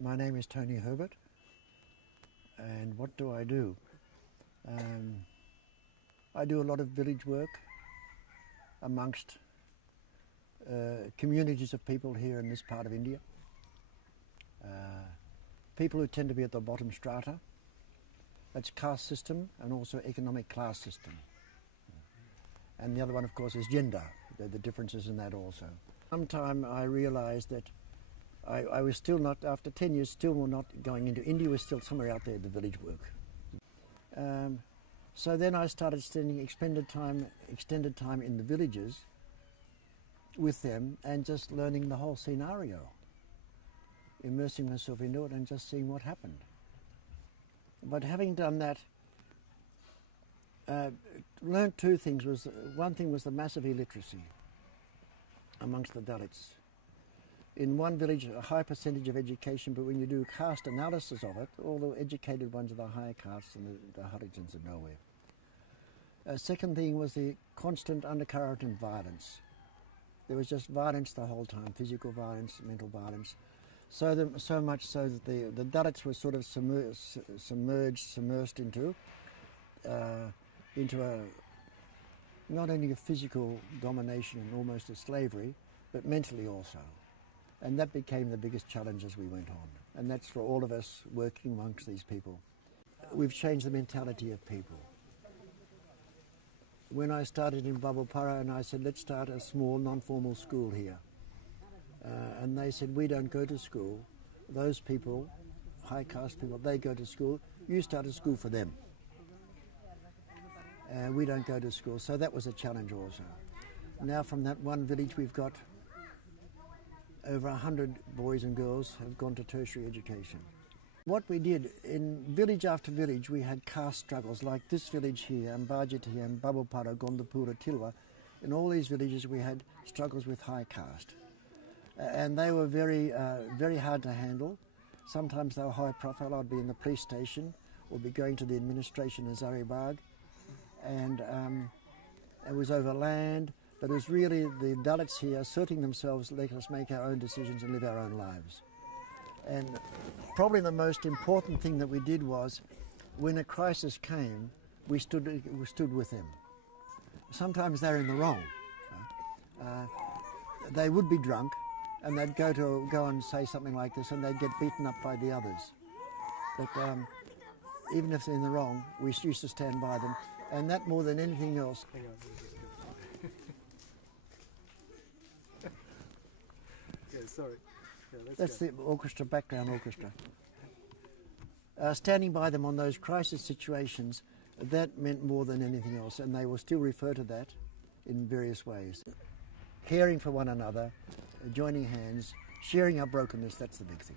My name is Tony Herbert, and what do? I do a lot of village work amongst communities of people here in this part of India. People who tend to be at the bottom strata. That's caste system and also economic class system. And the other one, of course, is gender. There are the differences in that also. Sometime I realized that I was still not, after 10 years, still not going into India, was still somewhere out there, the village work. So then I started spending extended time in the villages with them and just learning the whole scenario, immersing myself into it and just seeing what happened. But having done that, learned two things. One thing was the massive illiteracy amongst the Dalits. In one village, a high percentage of education, but when you do caste analysis of it, all the educated ones are the higher castes and the Harijans are nowhere. Second thing was the constant undercurrent and violence. There was just violence the whole time, physical violence, mental violence. So much so that the Dalits were sort of submersed into not only a physical domination and almost a slavery, but mentally also. And that became the biggest challenge as we went on. And that's for all of us working amongst these people. We've changed the mentality of people. When I started in Babupara and I said, let's start a small non-formal school here. And they said, we don't go to school. Those people, high caste people, they go to school. You start a school for them. We don't go to school. So that was a challenge also. Now from that one village we've got over 100 boys and girls have gone to tertiary education. What we did, in village after village, we had caste struggles, like this village here, Ambajit here, and Babupara, Gondapura, Tilwa. In all these villages we had struggles with high caste. And they were very hard to handle. Sometimes they were high profile. I'd be in the police station or be going to the administration in Hazaribag. And it was over land. But it was really the Dalits here asserting themselves, let us make our own decisions and live our own lives. And probably the most important thing that we did was, when a crisis came, we stood with them. Sometimes they're in the wrong. They would be drunk, and they'd go and say something like this, and they'd get beaten up by the others. But even if they're in the wrong, we used to stand by them, and that more than anything else. Yeah, sorry. Yeah, that's the orchestra, background orchestra. Standing by them on those crisis situations, that meant more than anything else, and they will still refer to that in various ways. Caring for one another, joining hands, sharing our brokenness, that's the big thing.